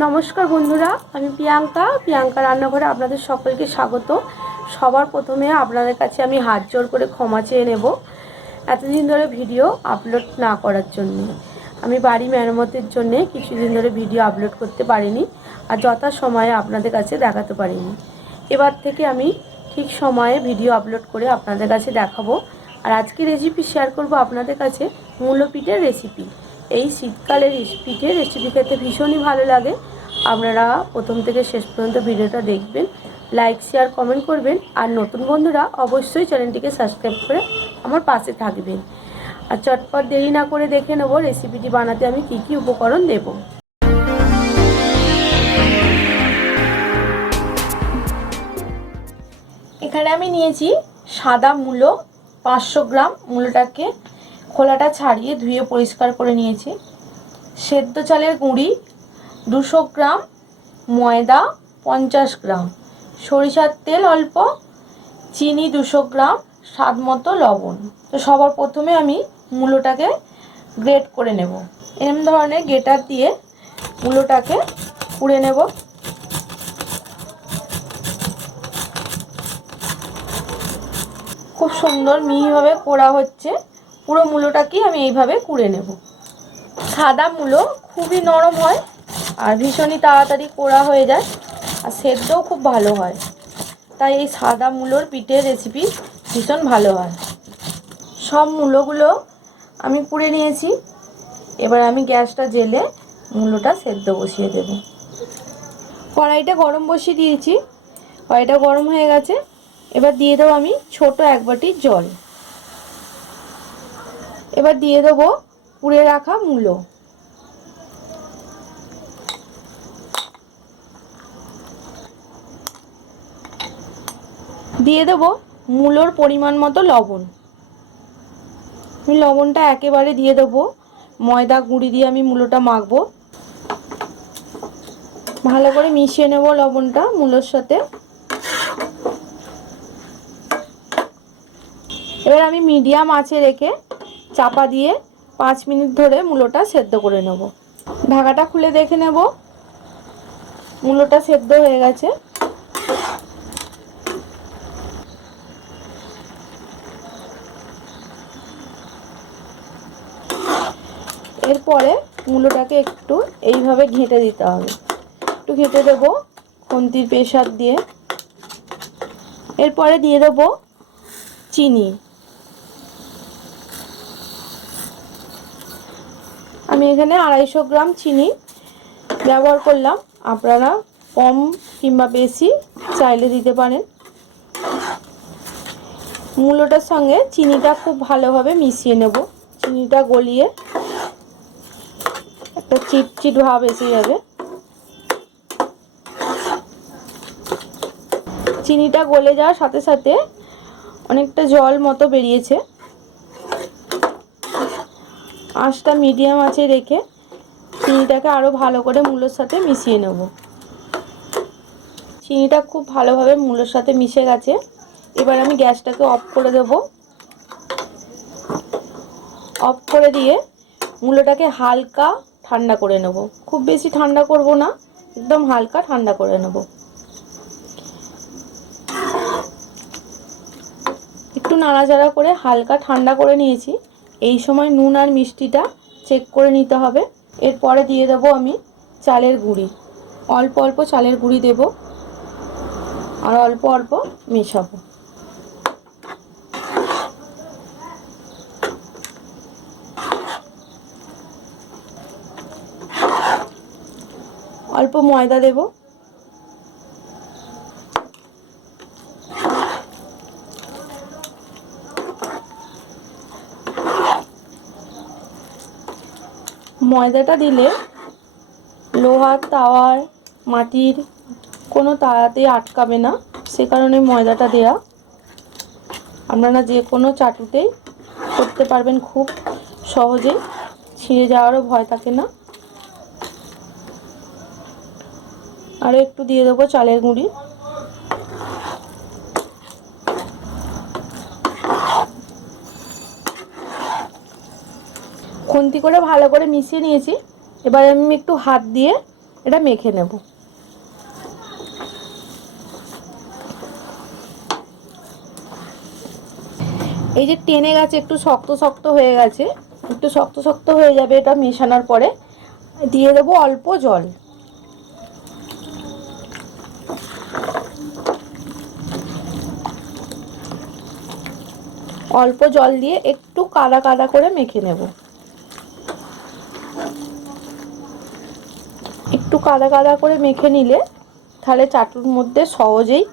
নমস্কার বন্ধুরা, আমি প্রিয়াঙ্কা রান্নাঘরে আপনাদের সকলকে স্বাগত। সবার প্রথমে আপনাদের কাছে আমি হাত জোড় করে ক্ষমা চেয়ে নেব এতদিন ধরে ভিডিও আপলোড না করার জন্য। আমি বাড়ি মেরামতের জন্যে কিছুদিন ধরে ভিডিও আপলোড করতে পারিনি আর যথাসময়ে আপনাদের কাছে দেখাতে পারিনি। এবার থেকে আমি ঠিক সময়ে ভিডিও আপলোড করে আপনাদের কাছে দেখাবো। আর আজকে রেসিপি শেয়ার করব আপনাদের কাছে মূলো পিঠের রেসিপি। এই শীতকালের পিঠের রেসিপি খেতে ভীষণই ভালো লাগে। আপনারা প্রথম থেকে শেষ পর্যন্ত ভিডিওটা দেখবেন, লাইক শেয়ার কমেন্ট করবেন, আর নতুন বন্ধুরা অবশ্যই চ্যানেলটিকে সাবস্ক্রাইব করে আমার পাশে থাকবেন। আর চটপট দেরি না করে দেখে নেব রেসিপিটি বানাতে আমি কি কি উপকরণ দেব। এখানে আমি নিয়েছি সাদা মূলো 500 গ্রাম। মূলোটাকে খোলাটা ছাড়িয়ে ধুয়ে পরিষ্কার করে নিয়েছি। সেদ্ধ চালের গুঁড়ি 200 গ্রাম, ময়দা 50 গ্রাম, সরিষার তেল অল্প, চিনি 200 গ্রাম, স্বাদ মতো লবণ। তো সবার প্রথমে আমি মূলোটাকে গ্রেট করে নেব। এরকম ধরনের গ্রেটার দিয়ে মূলোটাকে কুড়ে নেব। খুব সুন্দর মিহিভাবে কোড়া হচ্ছে। পুরো মূলোটাকেই আমি এইভাবে কুড়ে নেব। সাদা মূলো খুবই নরম হয় আর ভীষণই তাড়াতাড়ি কোড়া হয়ে যায়, আর সেদ্ধও খুব ভালো হয়। তাই এই সাদা মূলোর পিঠের রেসিপি ভীষণ ভালো হয়। সব মূলোগুলো আমি কুড়ে নিয়েছি। এবার আমি গ্যাসটা জ্বেলে মূলোটা সেদ্ধ বসিয়ে দেব। কড়াইটা গরম বসিয়ে দিয়েছি, কড়াইটা গরম হয়ে গেছে। এবার দিয়ে দেবো আমি ছোট 1 বাটি জল। এবার দিয়ে দেবো কুড়ে রাখা মূলো। দিয়ে দেবো মূলোর পরিমাণ মতো লবণ। আমি লবণটা একেবারে দিয়ে দেবো। ময়দা গুঁড়ি দিয়ে আমি মূলোটা মাখবো। ভালো করে মিশিয়ে নেব লবণটা মূলোর সাথে। এবার আমি মিডিয়াম আঁচে রেখে চাপা দিয়ে 5 মিনিট ধরে মূলোটা সেদ্ধ করে নেব। ঢাকাটা খুলে দেখে নেব মূলোটা সেদ্ধ হয়ে গেছে। এরপরে মূলোটাকে একটু এইভাবে ঘেঁটে দিতে হবে। একটু ঘেঁটে দেবো খুন্তির প্রেসার দিয়ে। এরপরে দিয়ে দেবো চিনি। আমি এখানে 250 গ্রাম চিনি ব্যবহার করলাম। আপনারা কম কিংবা বেশি চাইলে দিতে পারেন। মূলোটার সঙ্গে চিনিটা খুব ভালোভাবে মিশিয়ে নেব। চিনিটা গলিয়ে একটা চিটচিট ভাব এসে যাবে। চিনিটা গলে যাওয়ার সাথে সাথে অনেকটা জল মতো বেরিয়েছে। আঁচটা মিডিয়াম আঁচে রেখে চিনিটাকে আরও ভালো করে মূলোর সাথে মিশিয়ে নেব। চিনিটা খুব ভালোভাবে মূলোর সাথে মিশে গেছে। এবার আমি গ্যাসটাকে অফ করে দেব। অফ করে দিয়ে মূলোটাকে হালকা ঠান্ডা করে নেব। খুব বেশি ঠান্ডা করব না, একদম হালকা ঠান্ডা করে নেব। একটু নাড়াচাড়া করে হালকা ঠান্ডা করে নিয়েছি। এই সময় নুন আর মিষ্টিটা চেক করে নিতে হবে। এরপরে দিয়ে দেবো আমি চালের গুঁড়ি। অল্প অল্প চালের গুঁড়ি দেব আর অল্প অল্প মেশাবো। অল্প ময়দা দেব। ময়দাটা দিলে লোহার তাওয়ার মাটির কোনো তাওয়াতেই আটকাবে না, সে কারণে ময়দাটা দেয়া। আপনারা যে কোনো চাটুতেই করতে পারবেন খুব সহজেই, ছিঁড়ে যাওয়ারও ভয় থাকে না। আরও একটু দিয়ে দেবো চালের গুঁড়ি। খুন্তি করে ভালো করে মিশিয়ে নিয়েছি। এবার আমি একটু হাত দিয়ে এটা মেখে নেব। এই যে টেনে গেছে, একটু শক্ত শক্ত হয়ে গেছে, একটু শক্ত শক্ত হয়ে যাবে এটা মেশানোর পরে। দিয়ে দেবো অল্প জল। অল্প জল দিয়ে একটু কাদা কাদা করে মেখে নেব। একটু কাদা কাদা করে মেখে নিলে তাহলে চাটুর মধ্যে সহজেই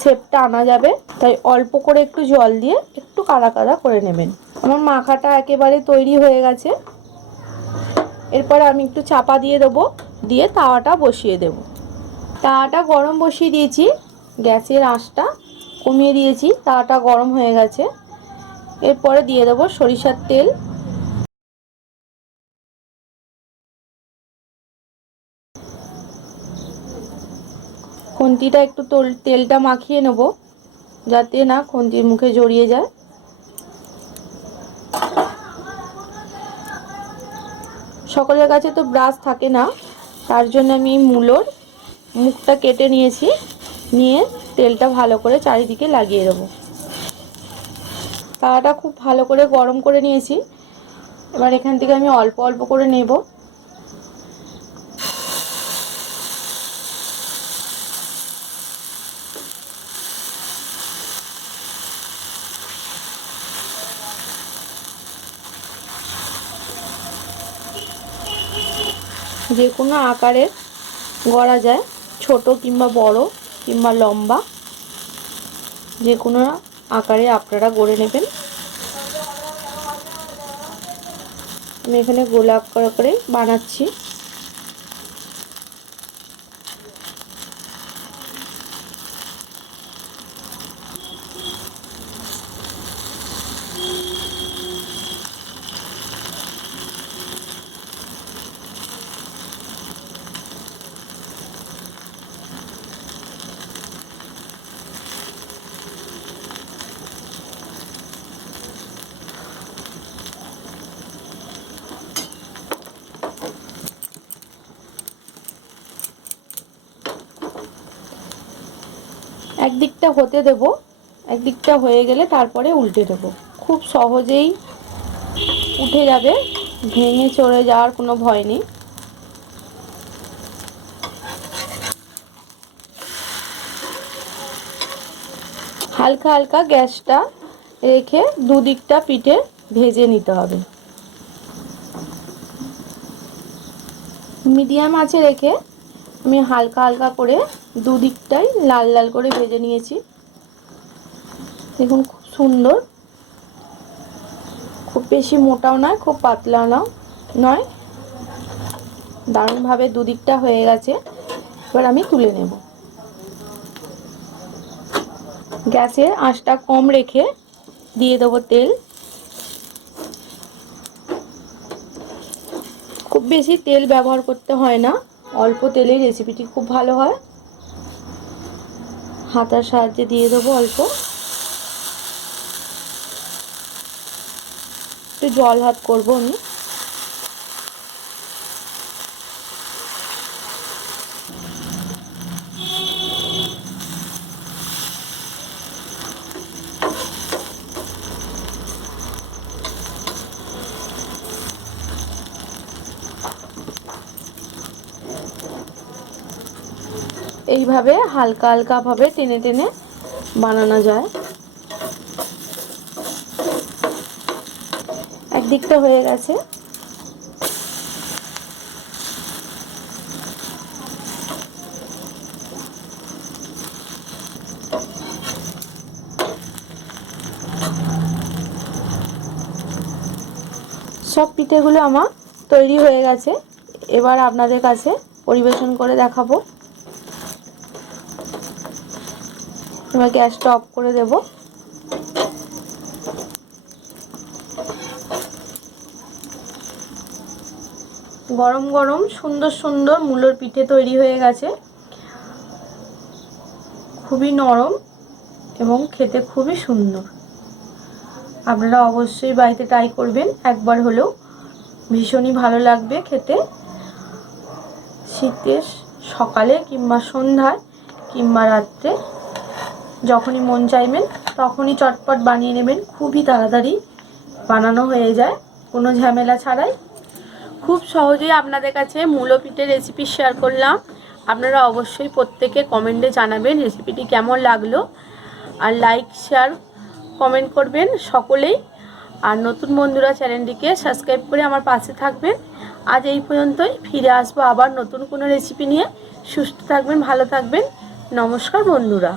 শেপটা আনা যাবে। তাই অল্প করে একটু জল দিয়ে একটু কাদা কাদা করে নেবেন। আমার মাখাটা একেবারে তৈরি হয়ে গেছে। এরপর আমি একটু চাপা দিয়ে দেবো, দিয়ে তাওয়াটা বসিয়ে দেব। তাওয়াটা গরম বসিয়ে দিয়েছি, গ্যাসের আঁচটা কমিয়ে দিয়েছি, তাওয়াটা গরম হয়ে গেছে। এরপরে দিয়ে দেবো সরিষার তেল। খুন্তিটা একটু তেলটা মাখিয়ে নেব যাতে না খুন্তির মুখে জড়িয়ে যায়। সকলের কাছে তো ব্রাশ থাকে না, তার জন্য আমি মূলোর মুখটা কেটে নিয়েছি, নিয়ে তেলটা ভালো করে চারিদিকে লাগিয়ে দেবো। তাওয়াটা খুব ভালো করে গরম করে নিয়েছি। এবার এখান থেকে আমি অল্প অল্প করে নেব। যে কোনো আকারের গড়া যায়, ছোট কিংবা বড় কিংবা লম্বা, যে কোনো আকারে আপনারা গড়ে নেবেন। আমি এখানে গোলাকার করে বানাচ্ছি। একদিকটা হতে দেব, একদিকটা হয়ে গেলে তারপরে উল্টে দেব। খুব সহজেই উঠে যাবে, ভেঙে চলে যাওয়ার কোনো ভয় নেই। হালকা হালকা গ্যাসটা রেখে দুদিকটা পিঠে ভেজে নিতে হবে। মিডিয়াম আঁচে রেখে আমি হালকা হালকা করে দুদিকটাই লাল লাল করে ভেজে নিয়েছি। দেখুন খুব সুন্দর, খুব বেশি মোটাও নয়, খুব পাতলাও নয়, দারুণভাবে দুদিকটা হয়ে গেছে। এবার আমি তুলে নেব। গ্যাসের আঁচটা কম রেখে দিয়ে দেবো তেল। খুব বেশি তেল ব্যবহার করতে হয় না, অল্প তেলেই রেসিপিটি খুব ভালো হয়। হাতার সাহায্যে দিয়ে দেবো অল্প, একটু জল হাত করবো আমি। এইভাবে হালকা হালকা ভাবে টেনে টেনে বানানো যায়। একদিকটা হয়ে গেছে। সব পিঠেগুলো আমার তৈরি হয়ে গেছে। এবার আপনাদের কাছে পরিবেশন করে দেখাবো। এবার গ্যাসটা অফ করে দেব। গরম গরম সুন্দর সুন্দর মূলোর পিঠে তৈরি হয়ে গেছে। খুবই নরম এবং খেতে খুবই সুন্দর। আপনারা অবশ্যই বাড়িতে ট্রাই করবেন একবার হলেও, ভীষণই ভালো লাগবে খেতে। শীতে সকালে কিংবা সন্ধ্যায় কিংবা রাত্রে যখনই মন চাইবেন তখনই চটপট বানিয়ে নেবেন। খুবই তাড়াতাড়ি বানানো হয়ে যায়, কোনো ঝামেলা ছাড়াই। খুব সহজেই আপনাদের কাছে মূলো পিঠের রেসিপি শেয়ার করলাম। আপনারা অবশ্যই প্রত্যেকে কমেন্টে জানাবেন রেসিপিটি কেমন লাগলো, আর লাইক শেয়ার কমেন্ট করবেন সকলেই। আর নতুন বন্ধুরা চ্যানেলটিকে সাবস্ক্রাইব করে আমার পাশে থাকবেন। আজ এই পর্যন্তই, ফিরে আসবো আবার নতুন কোনো রেসিপি নিয়ে। সুস্থ থাকবেন, ভালো থাকবেন। নমস্কার বন্ধুরা।